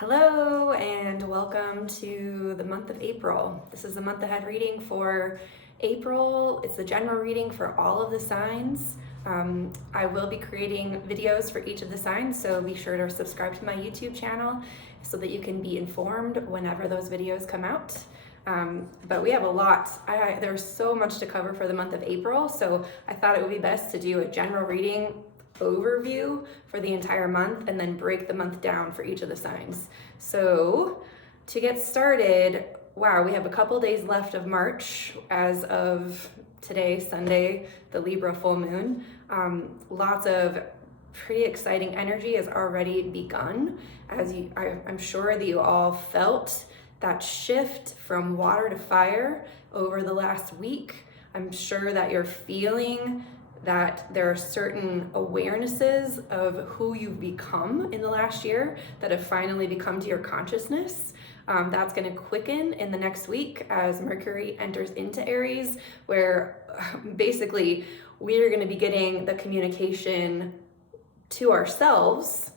Hello and welcome to the month of April. This is the month ahead reading for April. It's the general reading for all of the signs. I will be creating videos for each of the signs, so be sure to subscribe to my YouTube channel so that you can be informed whenever those videos come out. But we have a lot. There's so much to cover for the month of April, so I thought it would be best to do a general reading overview for the entire month and then break the month down for each of the signs. So to get started, wow, we have a couple days left of March as of today, Sunday, the Libra full moon. Lots of pretty exciting energy has already begun. I'm sure that you all felt that shift from water to fire over the last week. I'm sure that you're feeling that there are certain awarenesses of who you've become in the last year that have finally become to your consciousness. That's going to quicken in the next week as Mercury enters into Aries, where basically we are going to be getting the communication to ourselves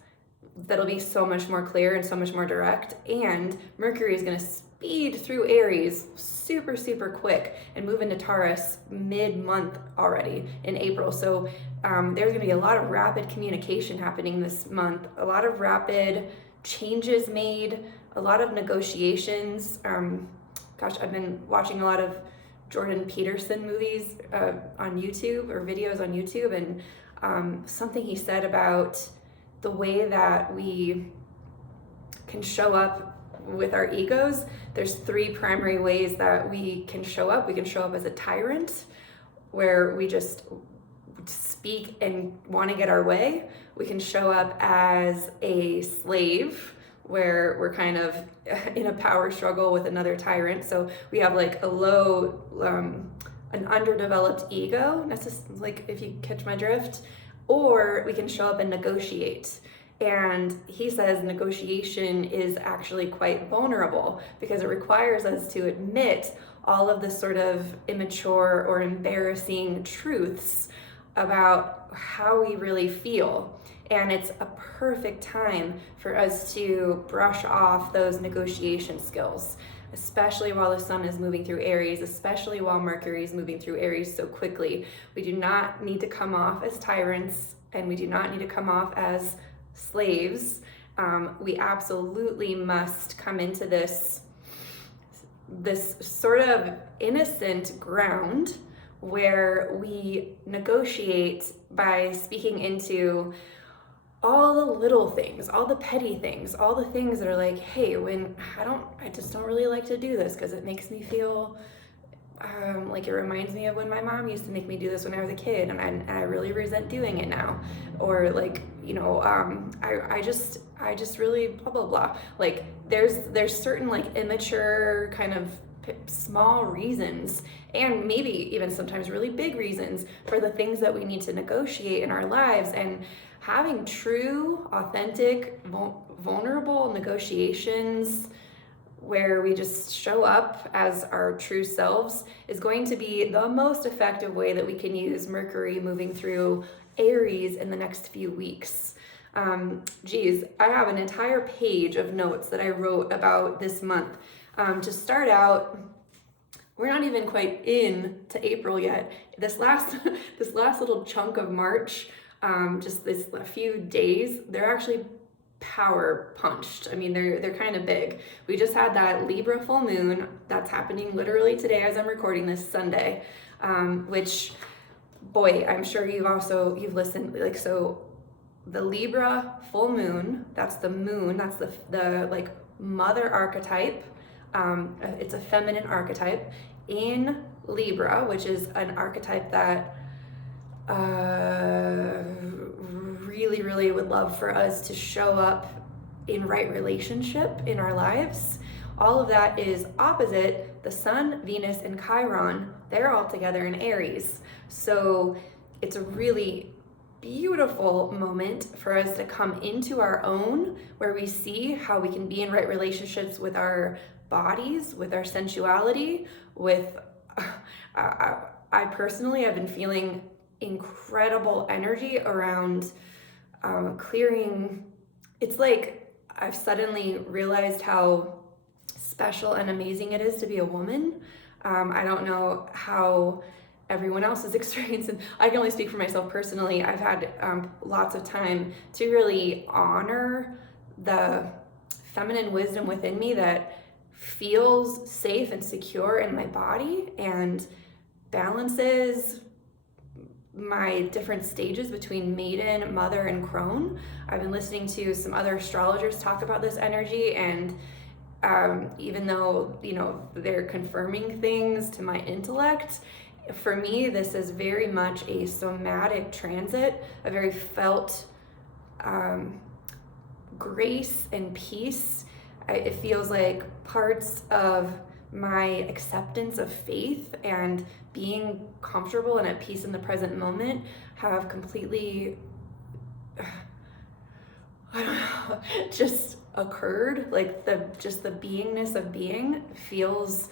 that'll be so much more clear and so much more direct, and Mercury is going to speed through Aries super quick and move into Taurus mid-month already in April. So there's going to be a lot of rapid communication happening this month, a lot of rapid changes made, a lot of negotiations. I've been watching a lot of Jordan Peterson movies on YouTube or videos on YouTube, and something he said about the way that we can show up with our egos. There's three primary ways that we can show up. We can show up as a tyrant, where we just speak and want to get our way. We can show up as a slave, where we're kind of in a power struggle with another tyrant. So we have like a low, an underdeveloped ego, like if you catch my drift. Or we can show up and negotiate. And he says negotiation is actually quite vulnerable because it requires us to admit all of the sort of immature or embarrassing truths about how we really feel. And it's a perfect time for us to brush off those negotiation skills, especially while the sun is moving through Aries, especially while Mercury is moving through Aries so quickly. We do not need to come off as tyrants, and we do not need to come off as slaves. We absolutely must come into this sort of innocent ground where we negotiate by speaking into all the little things, all the petty things, all the things that are like, hey, I just don't really like to do this because it makes me feel like it reminds me of when my mom used to make me do this when I was a kid, and I really resent doing it now. Or like, I just really blah blah blah. Like there's certain like immature kind of small reasons, and maybe even sometimes really big reasons for the things that we need to negotiate in our lives. And having true, authentic, vulnerable negotiations where we just show up as our true selves is going to be the most effective way that we can use Mercury moving through Aries in the next few weeks. I have an entire page of notes that I wrote about this month. To start out, we're not even quite into April yet. This last little chunk of March, just this a few days, they're actually power punched. I mean, they're kind of big. We just had that Libra full moon that's happening literally today as I'm recording this, Sunday, which, boy, I'm sure you've listened, like, so the Libra full moon, that's the moon, that's the like mother archetype. It's a feminine archetype in Libra, which is an archetype that really would love for us to show up in right relationship in our lives. All of that is opposite the Sun, Venus, and Chiron. They're all together in Aries. So it's a really beautiful moment for us to come into our own, where we see how we can be in right relationships with our bodies, with our sensuality, with I personally have been feeling incredible energy around clearing. It's like I've suddenly realized how special and amazing it is to be a woman. I don't know how everyone else is experiencing. I can only speak for myself personally. I've had lots of time to really honor the feminine wisdom within me that feels safe and secure in my body and balances my different stages between maiden, mother, and crone. I've been listening to some other astrologers talk about this energy, and even though, you know, they're confirming things to my intellect, for me, this is very much a somatic transit, a very felt grace and peace. It feels like parts of my acceptance of faith and being comfortable and at peace in the present moment have completely, I don't know, just occurred. Like the beingness of being feels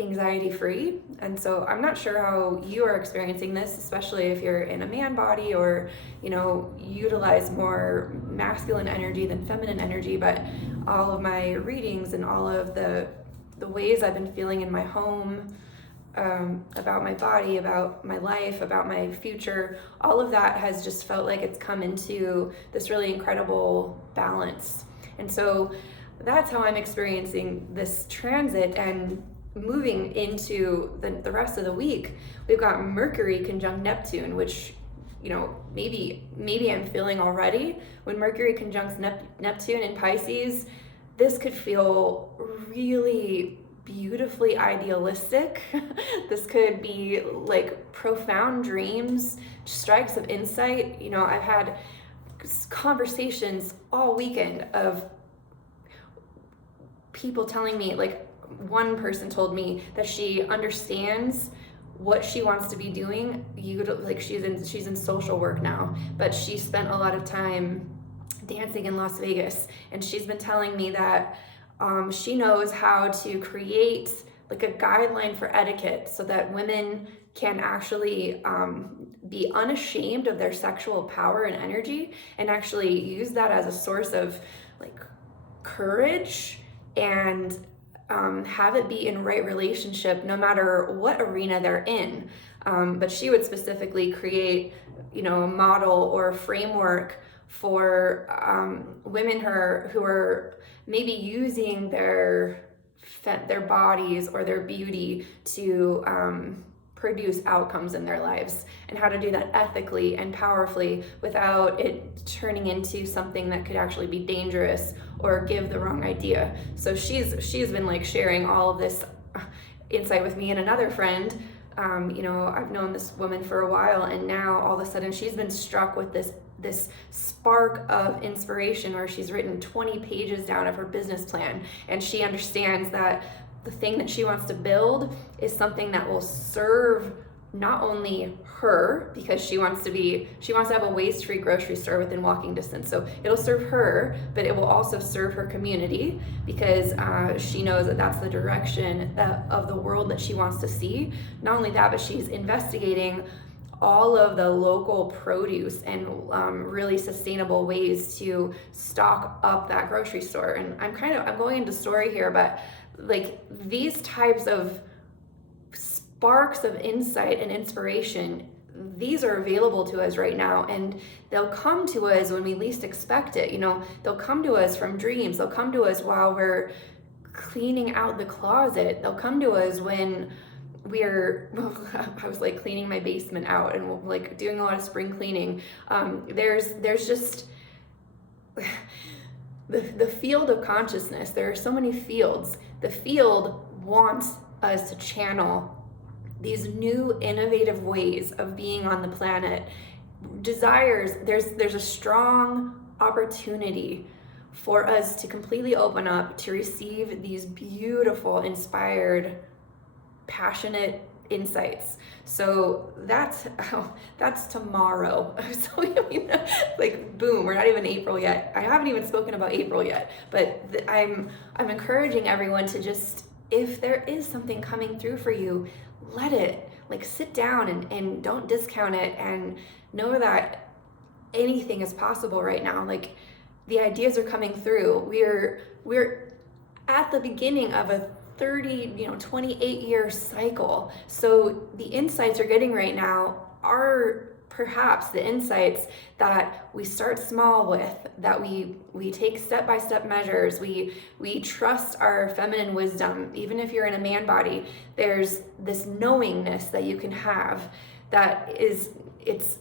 anxiety free. And so I'm not sure how you are experiencing this, especially if you're in a man body or, you know, utilize more masculine energy than feminine energy, but all of my readings and all of the ways I've been feeling in my home, about my body, about my life, about my future, all of that has just felt like it's come into this really incredible balance. And so that's how I'm experiencing this transit. And moving into the rest of the week, we've got Mercury conjunct Neptune, which, you know, maybe I'm feeling already. When Mercury conjuncts Neptune in Pisces, this could feel really beautifully idealistic. This could be like profound dreams, strikes of insight. You know, I've had conversations all weekend of people telling me, like, one person told me that she understands what she wants to be doing. Like, she's in social work now, but she spent a lot of time dancing in Las Vegas, and she's been telling me that she knows how to create like a guideline for etiquette so that women can actually be unashamed of their sexual power and energy, and actually use that as a source of like courage and have it be in right relationship no matter what arena they're in. But she would specifically create, you know, a model or a framework for women who are maybe using their bodies or their beauty to produce outcomes in their lives, and how to do that ethically and powerfully without it turning into something that could actually be dangerous or give the wrong idea. So she's been like sharing all of this insight with me and another friend. You know, I've known this woman for a while, and now all of a sudden she's been struck with this spark of inspiration where she's written 20 pages down of her business plan, and she understands that the thing that she wants to build is something that will serve not only her, because she wants to have a waste-free grocery store within walking distance. So it'll serve her, but it will also serve her community, because she knows that that's the direction of the world that she wants to see. Not only that, but she's investigating all of the local produce and really sustainable ways to stock up that grocery store. And I'm going into story here, but like these types of sparks of insight and inspiration, these are available to us right now, and they'll come to us when we least expect it. You know, they'll come to us from dreams. They'll come to us while we're cleaning out the closet. They'll come to us when I was like cleaning my basement out and like doing a lot of spring cleaning. There's just the field of consciousness. There are so many fields. The field wants us to channel these new innovative ways of being on the planet. There's a strong opportunity for us to completely open up to receive these beautiful, inspired, passionate insights. So that's tomorrow. So I mean, like boom, we're not even April yet. I haven't even spoken about April yet, but I'm encouraging everyone to just, if there is something coming through for you, let it, like, sit down and don't discount it, and know that anything is possible right now. Like, the ideas are coming through. We're at the beginning of a 28-year cycle. So the insights you're getting right now are perhaps the insights that we start small with, that we take step-by-step measures, we trust our feminine wisdom. Even if you're in a man body, there's this knowingness that you can have that is, it's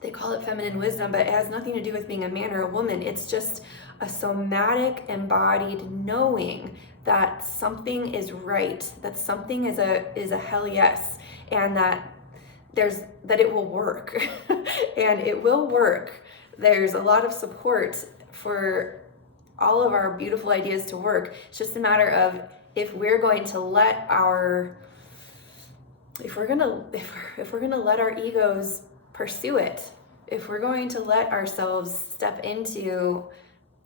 they call it feminine wisdom, but it has nothing to do with being a man or a woman. It's just a somatic embodied knowing that something is right, that something is a hell yes, and that it will work. And it will work. There's a lot of support for all of our beautiful ideas to work. It's just a matter of if we're going to let our egos pursue it, if we're going to let ourselves step into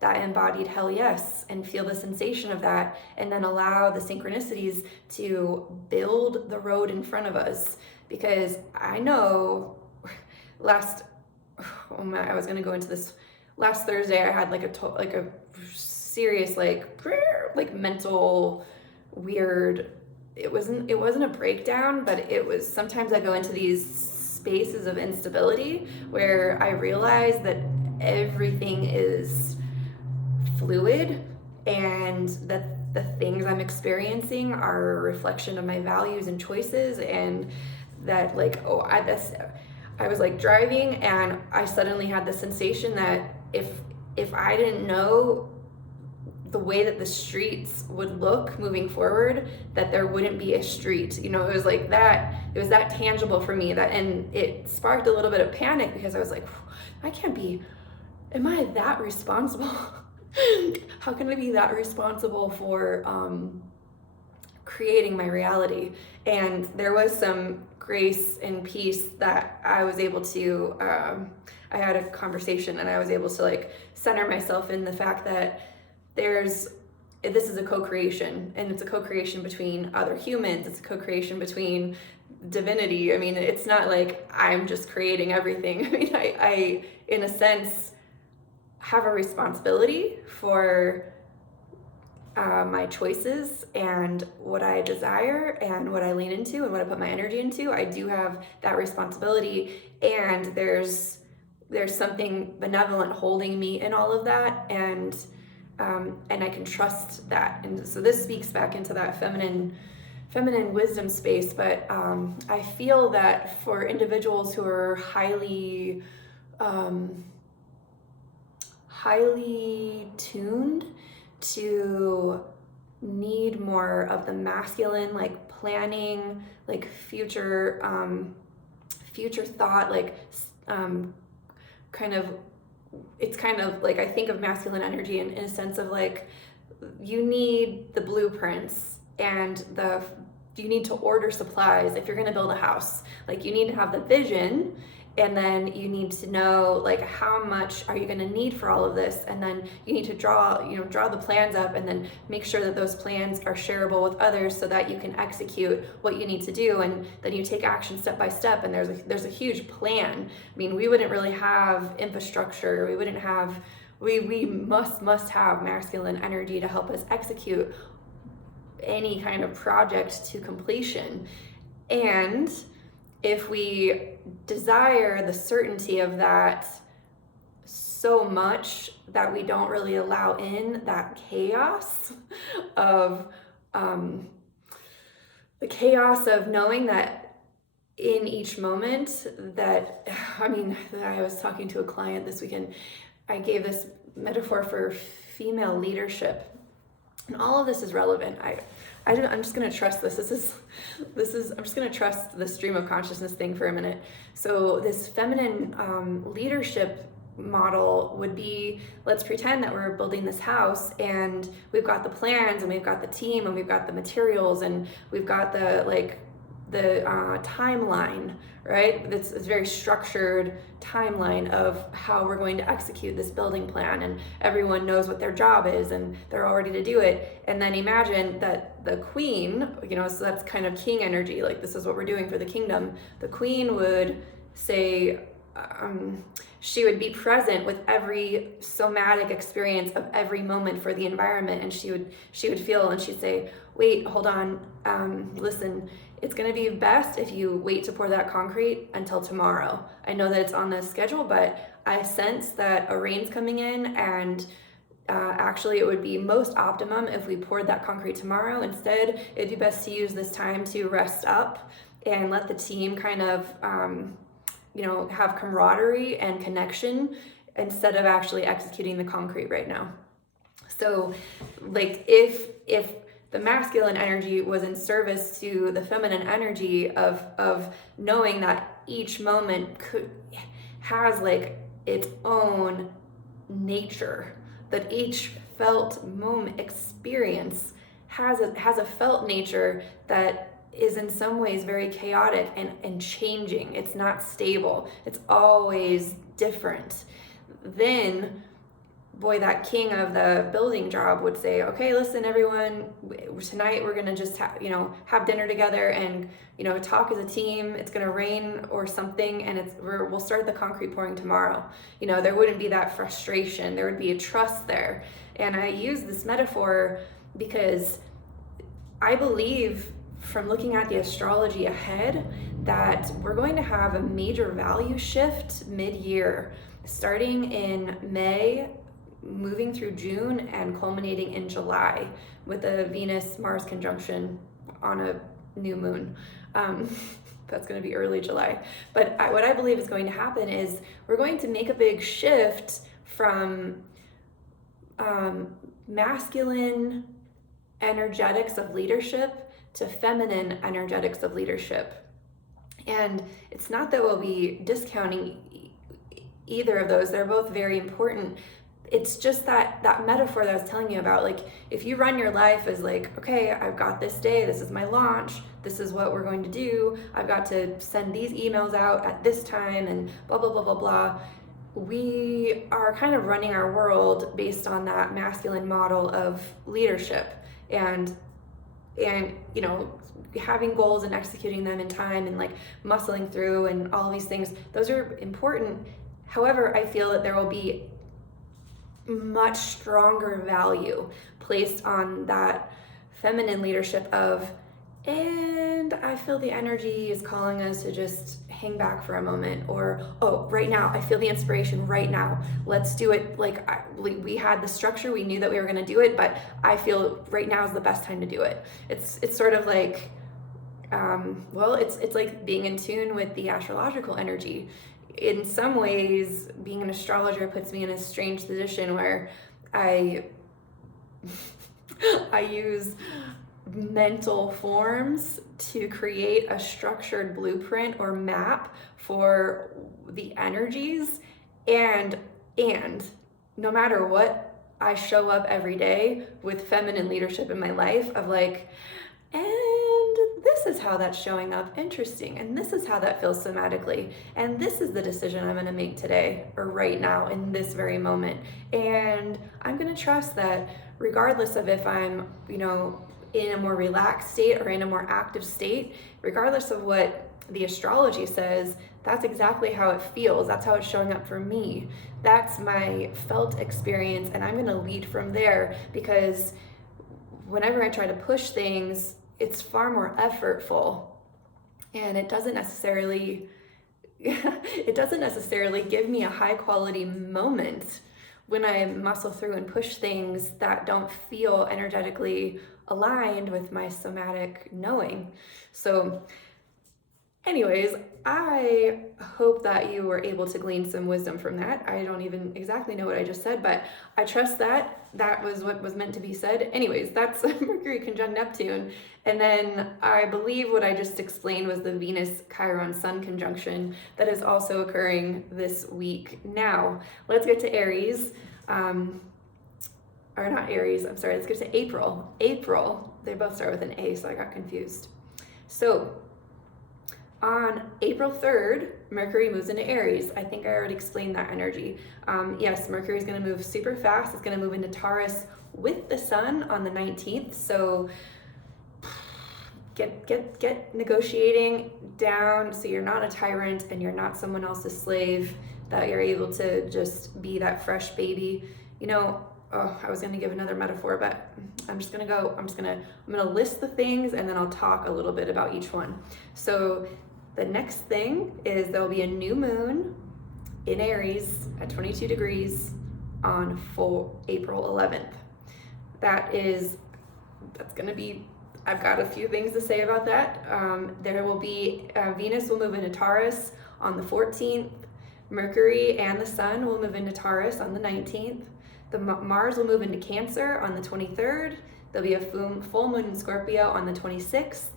that embodied hell yes and feel the sensation of that, and then allow the synchronicities to build the road in front of us. Because I know last Thursday I had like a serious like mental weird, it wasn't a breakdown, but it was, sometimes I go into these spaces of instability where I realize that everything is fluid and that the things I'm experiencing are a reflection of my values and choices, and that I was like driving and I suddenly had the sensation that if I didn't know the way that the streets would look moving forward, that there wouldn't be a street. It was like that, it was that tangible for me, and it sparked a little bit of panic, because I was like, am I that responsible? How can I be that responsible for creating my reality? And there was some grace and peace that I was able to, I had a conversation and I was able to center myself in the fact that this is a co-creation, and it's a co-creation between other humans. It's a co-creation between divinity. I mean, it's not like I'm just creating everything. I mean, I in a sense have a responsibility for my choices and what I desire and what I lean into and what I put my energy into. I do have that responsibility, and there's something benevolent holding me in all of that, and I can trust that. And so this speaks back into that feminine wisdom space. But I feel that for individuals who are highly tuned to need more of the masculine, planning, future thought, it's kind of I think of masculine energy in a sense of you need the blueprints and you need to order supplies. If you're going to build a house, you need to have the vision, and then you need to know how much are you going to need for all of this, and then you need to draw the plans up, and then make sure that those plans are shareable with others so that you can execute what you need to do, and then you take action step by step. And there's a huge plan. I mean, we wouldn't really have infrastructure. We wouldn't have we must have masculine energy to help us execute any kind of project to completion. And if we desire the certainty of that so much that we don't really allow in that chaos of the chaos of knowing that in each moment that, I was talking to a client this weekend. I gave this metaphor for female leadership, and all of this is relevant. I'm just going to trust this. I'm just going to trust the stream of consciousness thing for a minute. So this feminine leadership model would be, let's pretend that we're building this house and we've got the plans and we've got the team and we've got the materials and we've got the timeline, right? It's a very structured timeline of how we're going to execute this building plan, and everyone knows what their job is and they're all ready to do it. And then imagine that the queen, so that's kind of king energy, this is what we're doing for the kingdom. The queen would say, she would be present with every somatic experience of every moment for the environment, and she would feel, and she'd say, wait, hold on, listen, it's going to be best if you wait to pour that concrete until tomorrow. I know that it's on the schedule, but I sense that a rain's coming in, and actually it would be most optimum if we poured that concrete tomorrow. Instead, it'd be best to use this time to rest up and let the team kind of have camaraderie and connection instead of actually executing the concrete right now. So like if the masculine energy was in service to the feminine energy of knowing that each moment has like its own nature, that each felt moment experience has a felt nature that is in some ways very chaotic and changing. It's not stable. It's always different. Then, boy, that king of the building job would say, okay, listen, everyone, tonight we're gonna just have dinner together and talk as a team. It's gonna rain or something, and we'll start the concrete pouring tomorrow. There wouldn't be that frustration. There would be a trust there. And I use this metaphor because I believe, from looking at the astrology ahead, that we're going to have a major value shift mid-year, starting in May, moving through June, and culminating in July with a Venus-Mars conjunction on a new moon. That's going to be early July. But what I believe is going to happen is we're going to make a big shift from masculine energetics of leadership to feminine energetics of leadership. And it's not that we'll be discounting either of those. They're both very important. It's just that metaphor that I was telling you about. Like, if you run your life as like, okay, I've got this day, this is my launch, this is what we're going to do, I've got to send these emails out at this time, and blah, blah, blah, blah, blah. We are kind of running our world based on that masculine model of leadership, and having goals and executing them in time, and like muscling through and all these things. Those are important. However, I feel that there will be much stronger value placed on that feminine leadership and I feel the energy is calling us to just hang back for a moment, or, oh, right now, I feel the inspiration right now. Let's do it. Like, we had the structure, we knew that we were going to do it, but I feel right now is the best time to do it. It's sort of like, it's like being in tune with the astrological energy. In some ways, being an astrologer puts me in a strange position where I use mental forms to create a structured blueprint or map for the energies, and no matter what, I show up every day with feminine leadership in my life of like, and this is how that's showing up, interesting, and this is how that feels somatically, and this is the decision I'm going to make today or right now in this very moment, and I'm going to trust that regardless of if I'm in a more relaxed state or in a more active state, regardless of what the astrology says, that's exactly how it feels. That's how it's showing up for me. That's my felt experience, and I'm going to lead from there, because whenever I try to push things, it's far more effortful, and it doesn't necessarily give me a high quality moment when I muscle through and push things that don't feel energetically aligned with my somatic knowing. So anyways, I hope that you were able to glean some wisdom from that. I don't even exactly know what I just said, but I trust that was what was meant to be said. Anyways, that's Mercury conjunct Neptune. And then I believe what I just explained was the Venus Chiron Sun conjunction that is also occurring this week. Now, let's get to Aries. Or not Aries, I'm sorry, let's get to April. April, they both start with an A, so I got confused. So on April 3rd, Mercury moves into Aries. I think I already explained that energy. Yes, Mercury is going to move super fast. It's going to move into Taurus with the sun on the 19th. So get negotiating down so you're not a tyrant and you're not someone else's slave, that you're able to just be that fresh baby. I was going to give another metaphor, but I'm going to list the things and then I'll talk a little bit about each one. So the next thing is there'll be a new moon in Aries at 22 degrees on April 11th. That's going to be, I've got a few things to say about that. There will be, Venus will move into Taurus on the 14th. Mercury and the Sun will move into Taurus on the 19th. Mars will move into Cancer on the 23rd. There'll be a full moon in Scorpio on the 26th.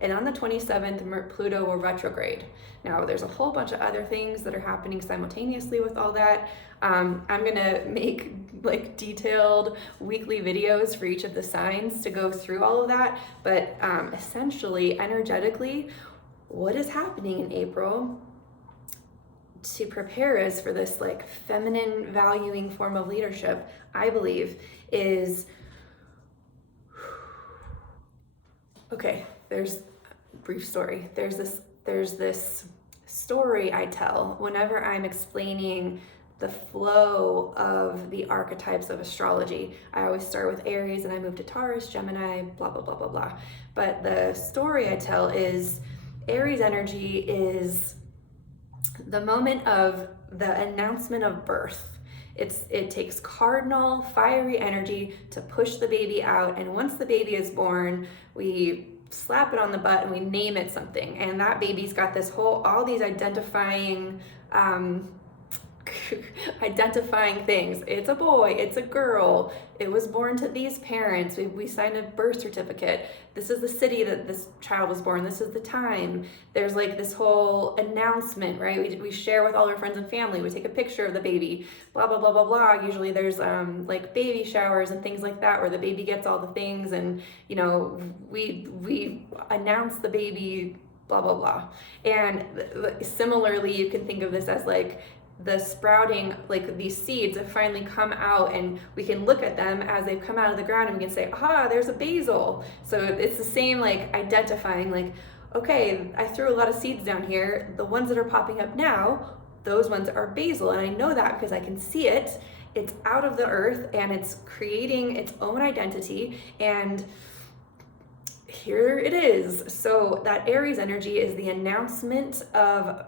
And on the 27th, Pluto will retrograde. Now, there's a whole bunch of other things that are happening simultaneously with all that. I'm gonna make detailed weekly videos for each of the signs to go through all of that. But essentially, energetically, what is happening in April to prepare us for this feminine valuing form of leadership, I believe, is, okay, there's a brief story. There's this story I tell whenever I'm explaining the flow of the archetypes of astrology. I always start with Aries and I move to Taurus, Gemini, blah, blah, blah, blah, blah. But the story I tell is Aries energy is the moment of the announcement of birth. It takes cardinal, fiery energy to push the baby out, and once the baby is born, we slap it on the butt and we name it something. And that baby's got all these identifying things. It's a boy, it's a girl, it was born to these parents, we signed a birth certificate, this is the city that this child was born, this is the time. There's this whole announcement, right? We share with all our friends and family, we take a picture of the baby, blah, blah, blah, blah, blah. Usually there's baby showers and things like that where the baby gets all the things, and we announce the baby, blah, blah, blah. And similarly, you can think of this as the sprouting, these seeds have finally come out, and we can look at them as they've come out of the ground and we can say, aha, there's a basil. So it's the same, identifying, okay, I threw a lot of seeds down here. The ones that are popping up now, those ones are basil. And I know that because I can see it. It's out of the earth and it's creating its own identity. And here it is. So that Aries energy is the announcement of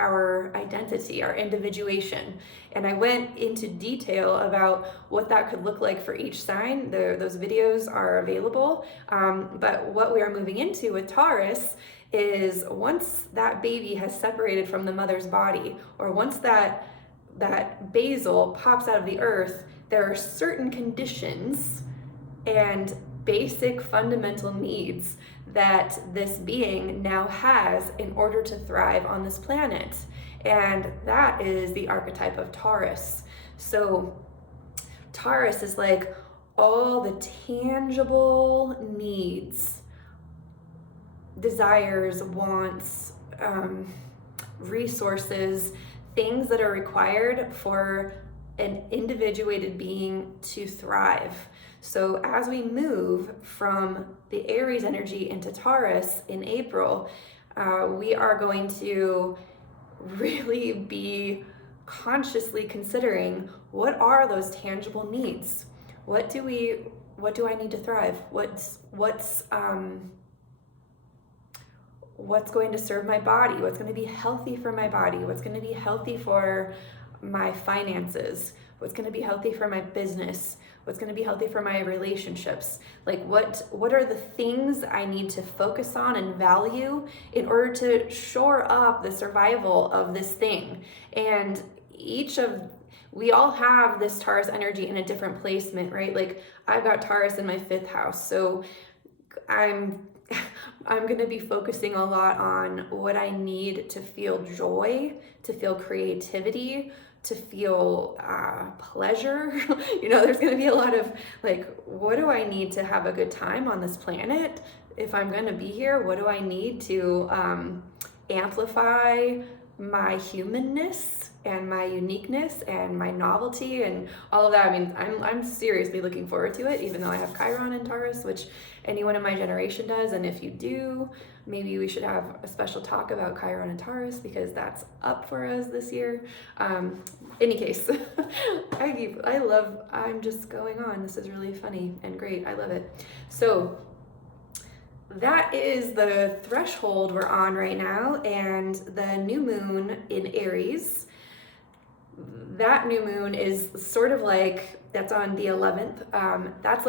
our identity, our individuation. And I went into detail about what that could look like for each sign. Those videos are available. But what we are moving into with Taurus is once that baby has separated from the mother's body, or once that basil pops out of the earth, there are certain conditions and basic fundamental needs that this being now has in order to thrive on this planet. And that is the archetype of Taurus. So Taurus is all the tangible needs, desires, wants, resources, things that are required for an individuated being to thrive. So as we move from the Aries energy into Taurus in April, we are going to really be consciously considering, what are those tangible needs? What do I need to thrive? What's going to serve my body? What's going to be healthy for my body? What's going to be healthy for my finances? What's going to be healthy for my business? What's going to be healthy for my relationships? What are the things I need to focus on and value in order to shore up the survival of this thing? And we all have this Taurus energy in a different placement, right? I've got Taurus in my 5th house, so I'm going to be focusing a lot on what I need to feel joy, to feel creativity, to feel pleasure. There's going to be a lot of what do I need to have a good time on this planet? If I'm going to be here, what do I need to amplify my humanness and my uniqueness and my novelty and all of that. I mean, I'm seriously looking forward to it, even though I have Chiron in Taurus, which anyone in my generation does. And if you do, maybe we should have a special talk about Chiron and Taurus, because that's up for us this year. Any case, I'm just going on. This is really funny and great. I love it. So that is the threshold we're on right now, and the new moon in Aries. That new moon is sort of like, that's on the 11th. That's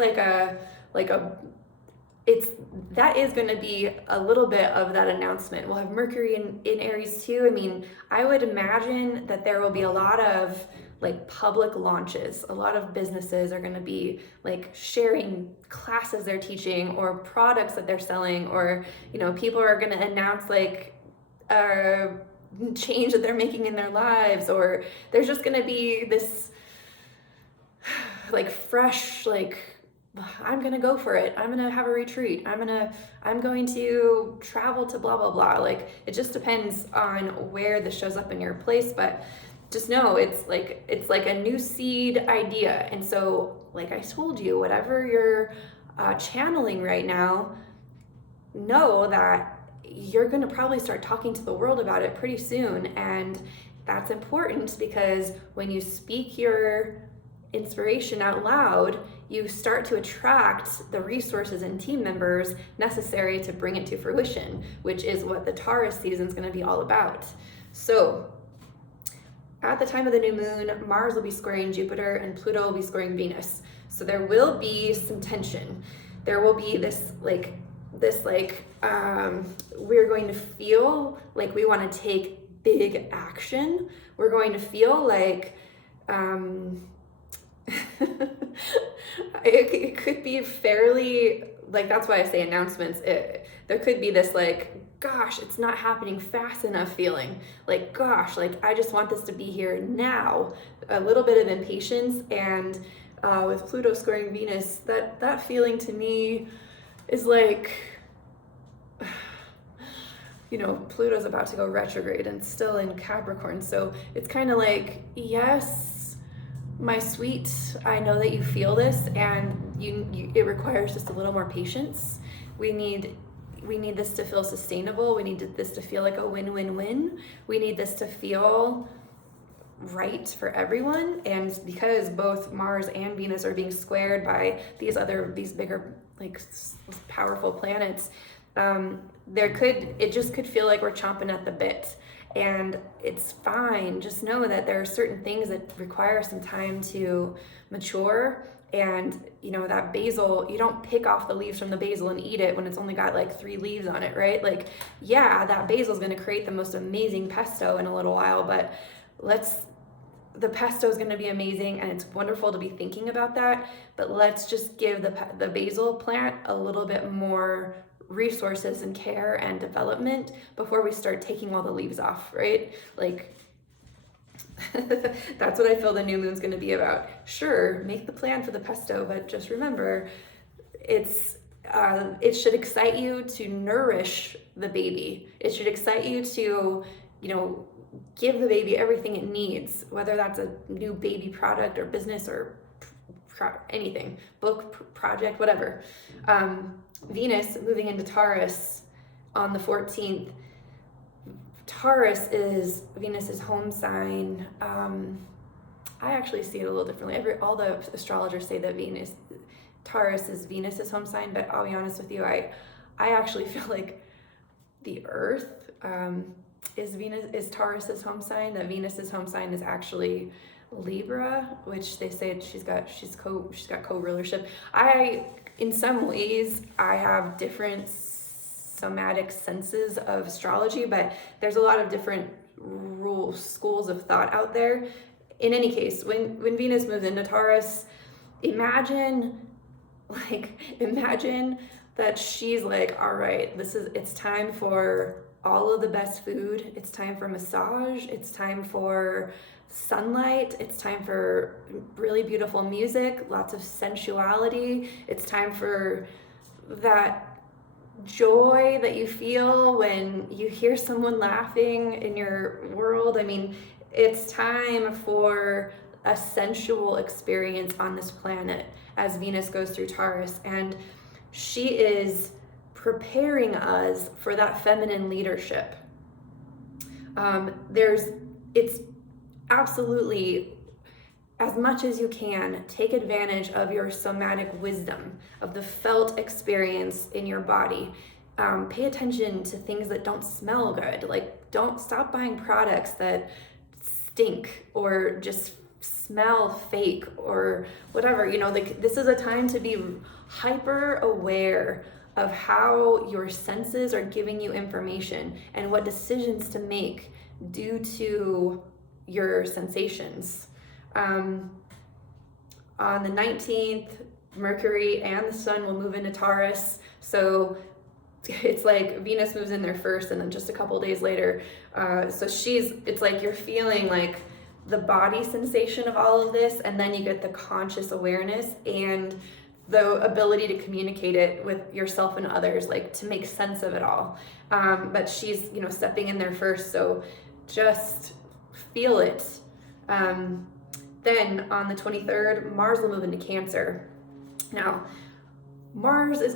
that is going to be a little bit of that announcement. We'll have Mercury in Aries too. I mean, I would imagine that there will be a lot of like public launches. A lot of businesses are going to be like sharing classes they're teaching or products that they're selling, or, you know, people are going to announce like a change that they're making in their lives, or there's just going to be this like fresh, like, I'm going to go for it. I'm going to have a retreat. I'm going to travel to blah, blah, blah. Like, it just depends on where this shows up in your place, but just know it's like a new seed idea. And so, like I told you, whatever you're channeling right now, know that you're going to probably start talking to the world about it pretty soon. And that's important, because when you speak your inspiration out loud, you start to attract the resources and team members necessary to bring it to fruition, which is what the Taurus season is going to be all about. So at the time of the new moon, Mars will be squaring Jupiter and Pluto will be squaring Venus. So there will be some tension. There will be this we're going to feel like we want to take big action. We're going to feel like it could be fairly, like, that's why I say announcements. There could be this like, gosh, it's not happening fast enough feeling. Like, gosh, like, I just want this to be here now. A little bit of impatience. And with Pluto squaring Venus, that feeling to me is like, you know, Pluto's about to go retrograde and still in Capricorn. So it's kind of like, yes, my sweet, I know that you feel this, and it requires just a little more patience. We need this to feel sustainable. We need this to feel like a win-win-win. We need this to feel right for everyone. And because both Mars and Venus are being squared by these bigger, like, powerful planets, it just could feel like we're chomping at the bit. And it's fine. Just know that there are certain things that require some time to mature. And, you know, that basil, you don't pick off the leaves from the basil and eat it when it's only got like 3 leaves on it, right? Like, yeah, that basil is going to create the most amazing pesto in a little while, but the pesto is going to be amazing, and it's wonderful to be thinking about that. But let's just give the basil plant a little bit more resources and care and development before we start taking all the leaves off, right? Like, that's what I feel the new moon's going to be about. Sure, make the plan for the pesto, but just remember, it should excite you to nourish the baby. It should excite you to, you know, give the baby everything it needs, whether that's a new baby product or business or anything, book, project, whatever. Venus moving into Taurus on the 14th. Taurus is Venus's home sign. I actually see it a little differently. All the astrologers say that Taurus is Venus's home sign, but I'll be honest with you, I actually feel like the Earth is Taurus's home sign. That Venus's home sign is actually Libra, which they say she's got co-rulership. In some ways, I have different somatic senses of astrology, but there's a lot of different schools of thought out there. In any case, when Venus moves into Taurus, imagine that she's like, all right, it's time for all of the best food. It's time for massage. It's time for sunlight. It's time for really beautiful music, lots of sensuality. It's time for that joy that you feel when you hear someone laughing in your world. I mean, it's time for a sensual experience on this planet as Venus goes through Taurus, and she is preparing us for that feminine leadership. It's absolutely, as much as you can, take advantage of your somatic wisdom, of the felt experience in your body. Pay attention to things that don't smell good. Like, don't stop buying products that stink or just smell fake or whatever. Like, this is a time to be hyper aware of how your senses are giving you information and what decisions to make due to your sensations. On the 19th, Mercury and the Sun will move into Taurus. So it's like Venus moves in there first, and then just a couple days later. So it's like you're feeling like the body sensation of all of this, and then you get the conscious awareness and the ability to communicate it with yourself and others, like to make sense of it all. But she's, stepping in there first, so just feel it. Then on the 23rd, Mars will move into Cancer. Now, Mars goes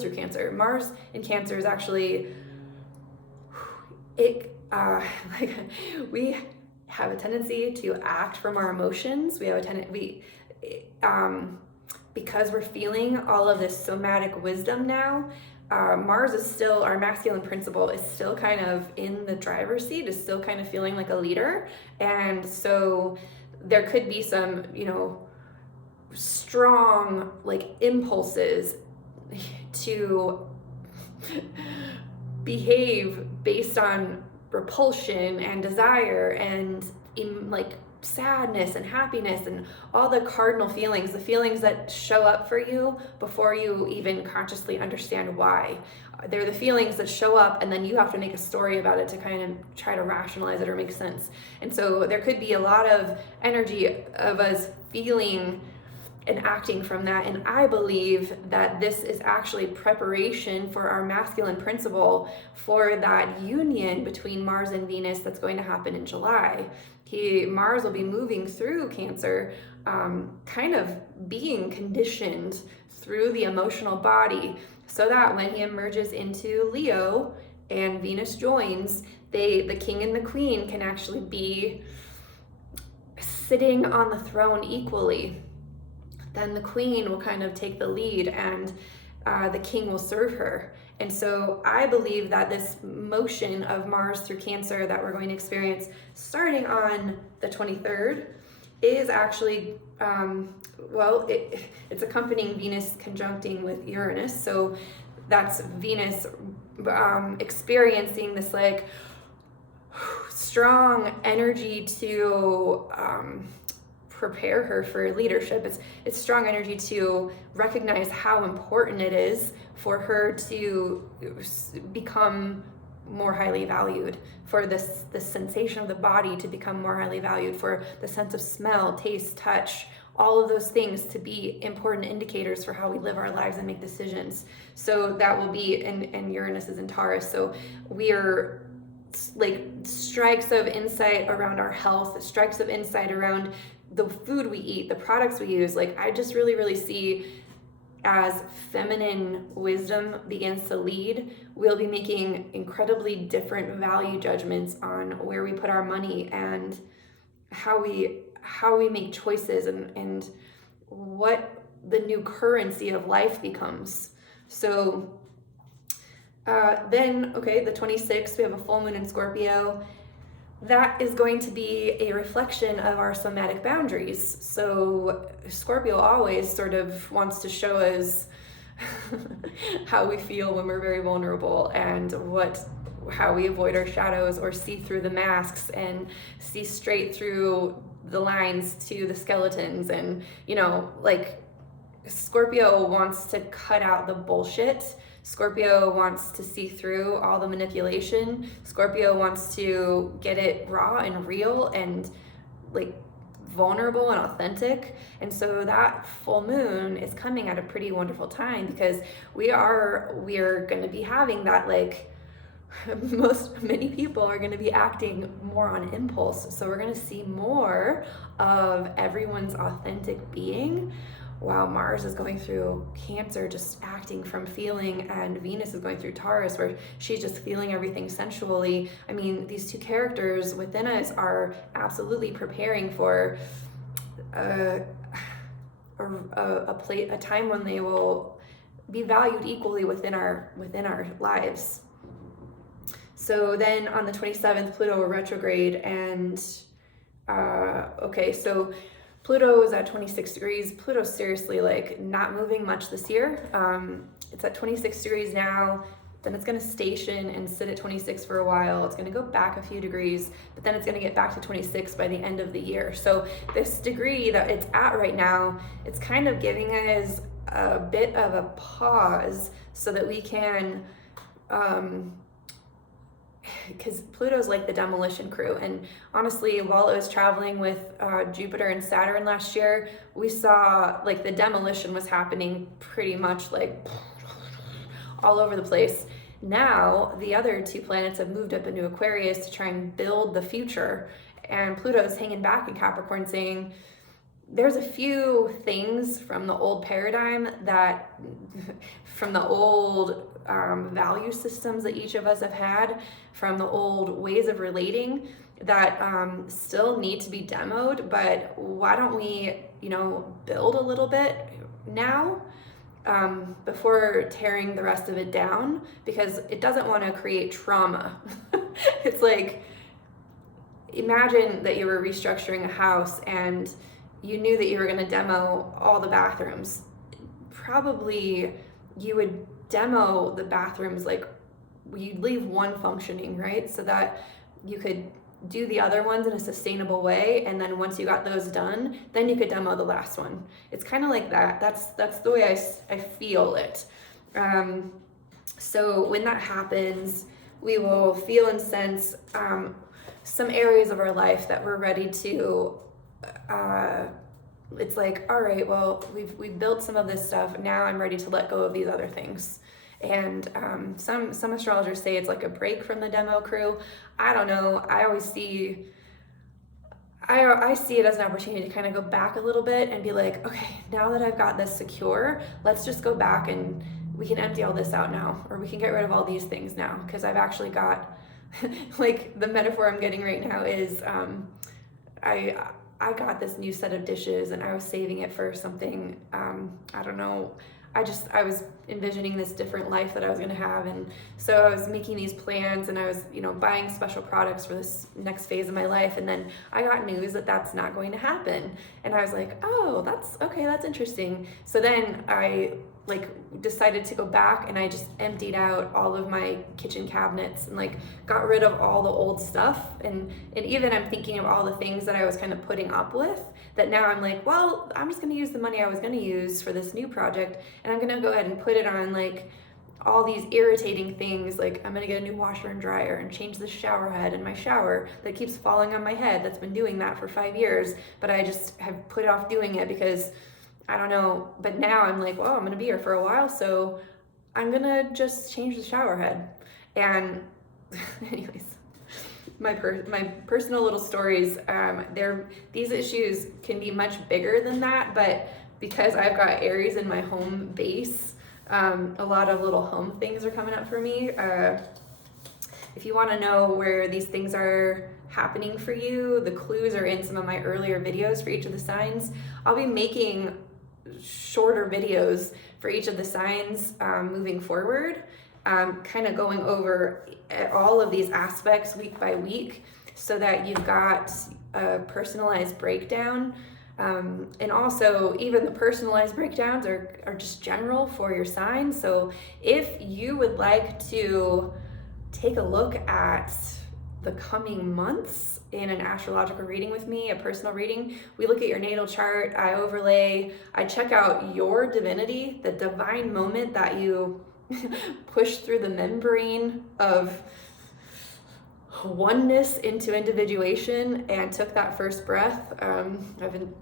through Cancer. Mars in Cancer is actually, we have a tendency to act from our emotions. Because we're feeling all of this somatic wisdom now, Mars is still, our masculine principle is still kind of in the driver's seat, is still kind of feeling like a leader. And so there could be some, strong impulses to behave based on repulsion and desire and sadness and happiness and all the cardinal feelings, the feelings that show up for you before you even consciously understand why. They're the feelings that show up, and then you have to make a story about it to kind of try to rationalize it or make sense. And so there could be a lot of energy of us feeling and acting from that. And I believe that this is actually preparation for our masculine principle for that union between Mars and Venus that's going to happen in July. Mars will be moving through Cancer, kind of being conditioned through the emotional body, so that when he emerges into Leo and Venus joins, the king and the queen can actually be sitting on the throne equally. Then the queen will kind of take the lead, and the king will serve her. And so I believe that this motion of Mars through Cancer that we're going to experience starting on the 23rd is actually, it's accompanying Venus conjuncting with Uranus. So that's Venus experiencing this strong energy to prepare her for leadership. It's strong energy to recognize how important it is for her to become more highly valued, for this sensation of the body to become more highly valued, for the sense of smell, taste, touch, all of those things to be important indicators for how we live our lives and make decisions. So that will be, and Uranus is in Taurus, so we are strikes of insight around our health, strikes of insight around the food we eat, the products we use. I just really, really see, as feminine wisdom begins to lead, we'll be making incredibly different value judgments on where we put our money and how we make choices and what the new currency of life becomes. So then, the 26th, we have a full moon in Scorpio. That is going to be a reflection of our somatic boundaries. So Scorpio always sort of wants to show us how we feel when we're very vulnerable, and how we avoid our shadows or see through the masks and see straight through the lines to the skeletons. And Scorpio wants to cut out the bullshit. Scorpio wants to see through all the manipulation. Scorpio wants to get it raw and real and vulnerable and authentic. And so that full moon is coming at a pretty wonderful time, because we are going to be having that many people are going to be acting more on impulse. So we're going to see more of everyone's authentic being, while Mars is going through Cancer, just acting from feeling, and Venus is going through Taurus, where she's just feeling everything sensually. I mean, these two characters within us are absolutely preparing for a time when they will be valued equally within our lives. So then on the 27th, Pluto retrograde, and okay, so Pluto is at 26 degrees. Pluto's seriously like not moving much this year. It's at 26 degrees now, then it's gonna station and sit at 26 for a while. It's gonna go back a few degrees, but then it's gonna get back to 26 by the end of the year. So this degree that it's at right now, it's kind of giving us a bit of a pause so that we can, because Pluto's like the demolition crew, and honestly, while it was traveling with Jupiter and Saturn last year, we saw like the demolition was happening pretty much like all over the place. Now the other two planets have moved up into Aquarius to try and build the future, and Pluto's hanging back in Capricorn saying there's a few things from the old paradigm, that from the old value systems that each of us have had, from the old ways of relating, that still need to be demoed. But why don't we, build a little bit now before tearing the rest of it down, because it doesn't want to create trauma. It's like, imagine that you were restructuring a house and you knew that you were going to demo all the bathrooms. Probably you would demo the bathrooms, like you'd leave one functioning, right? So that you could do the other ones in a sustainable way, and then once you got those done, then you could demo the last one. It's kind of like that. That's the way I feel it. So when that happens, we will feel and sense some areas of our life that we're ready to it's like, all right, well, we've built some of this stuff, now I'm ready to let go of these other things. And some astrologers say it's like a break from the demo crew. I don't know. I always see I see it as an opportunity to kind of go back a little bit and be like, okay, now that I've got this secure, let's just go back and we can empty all this out now, or we can get rid of all these things now, because I've actually got like the metaphor I'm getting right now is I got this new set of dishes and I was saving it for something, I don't know, I was envisioning this different life that I was going to have, and so I was making these plans and I was, buying special products for this next phase of my life, and then I got news that that's not going to happen, and I was like, oh, that's okay, that's interesting. So then I decided to go back and I just emptied out all of my kitchen cabinets and got rid of all the old stuff, and even I'm thinking of all the things that I was kind of putting up with, that now I'm like, well, I'm just going to use the money I was going to use for this new project, and I'm going to go ahead and put it on all these irritating things, I'm going to get a new washer and dryer and change the shower head in my shower that keeps falling on my head, that's been doing that for 5 years, but I just have put off doing it because I don't know. But now I'm like, well, I'm going to be here for a while, so I'm going to just change the shower head. And anyways, my personal little stories, these issues can be much bigger than that, but because I've got Aries in my home base, a lot of little home things are coming up for me. If you want to know where these things are happening for you, the clues are in some of my earlier videos for each of the signs. I'll be making shorter videos for each of the signs moving forward, kind of going over all of these aspects week by week, so that you've got a personalized breakdown. And also, even the personalized breakdowns are just general for your sign. So if you would like to take a look at the coming months in an astrological reading with me, a personal reading, we look at your natal chart, I overlay, I check out your divinity, the divine moment that you push through the membrane of oneness into individuation and took that first breath. I've been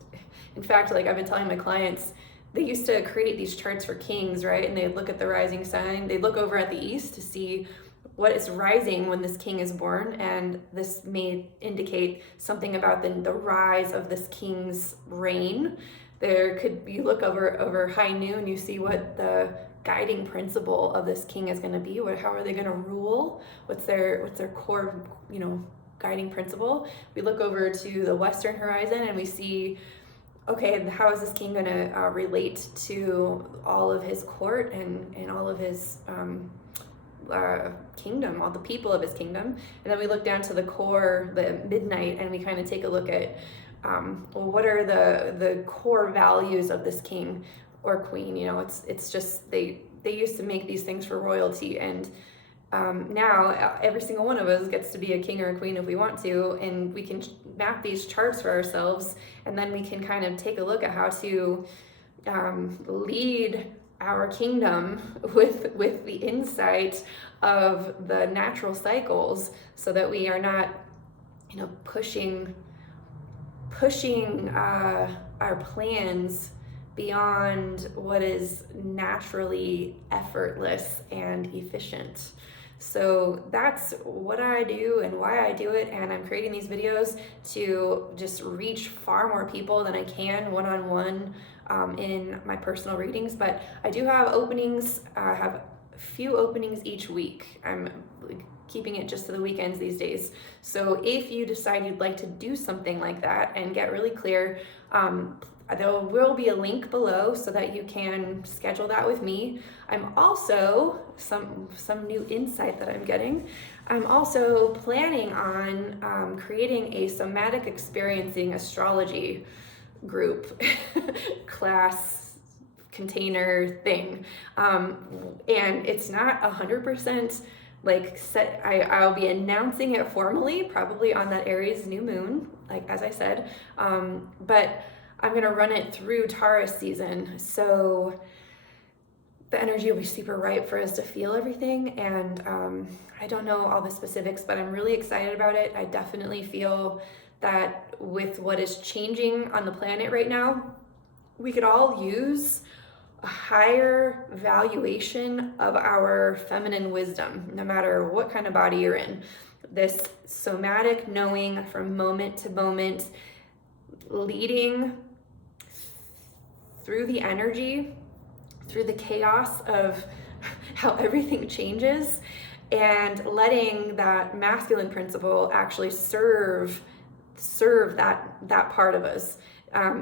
telling my clients, they used to create these charts for kings, right? And they'd look at the rising sign, they'd look over at the east to see what is rising when this king is born, and this may indicate something about the rise of this king's reign. There could be, look over high noon, you see what the guiding principle of this king is going to be. How are they going to rule? What's their core, guiding principle? We look over to the western horizon and we see, okay, how is this king going to relate to all of his court and all of his kingdom, all the people of his kingdom? And then we look down to the core, the midnight, and we kind of take a look at what are the core values of this king or queen. It's just they used to make these things for royalty, and now every single one of us gets to be a king or a queen if we want to, and we can map these charts for ourselves, and then we can kind of take a look at how to lead our kingdom with the insight of the natural cycles, so that we are not pushing our plans beyond what is naturally effortless and efficient. So that's what I do and why I do it, and I'm creating these videos to just reach far more people than I can one-on-one in my personal readings. But I do have openings, have a few openings each week. I'm keeping it just to the weekends these days. So if you decide you'd like to do something like that and get really clear, there will be a link below so that you can schedule that with me. I'm also, some new insight that I'm getting, I'm also planning on creating a somatic experiencing astrology group, class, container thing. And it's not 100% like set. I'll be announcing it formally, probably on that Aries new moon, like as I said, but I'm gonna run it through Taurus season, so the energy will be super ripe for us to feel everything. And I don't know all the specifics, but I'm really excited about it. I definitely feel that with what is changing on the planet right now, we could all use a higher valuation of our feminine wisdom, no matter what kind of body you're in. This somatic knowing from moment to moment, leading through the energy, through the chaos of how everything changes, and letting that masculine principle actually serve that part of us.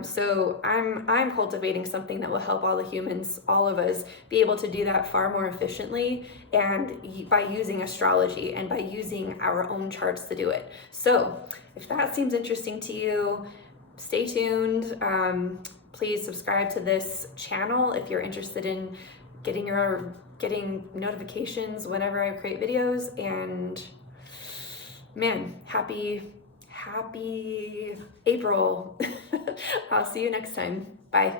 So I'm cultivating something that will help all the humans, all of us, be able to do that far more efficiently, and by using astrology and by using our own charts to do it. So if that seems interesting to you, stay tuned. Please subscribe to this channel if you're interested in getting notifications whenever I create videos. And man, happy April. I'll see you next time. Bye.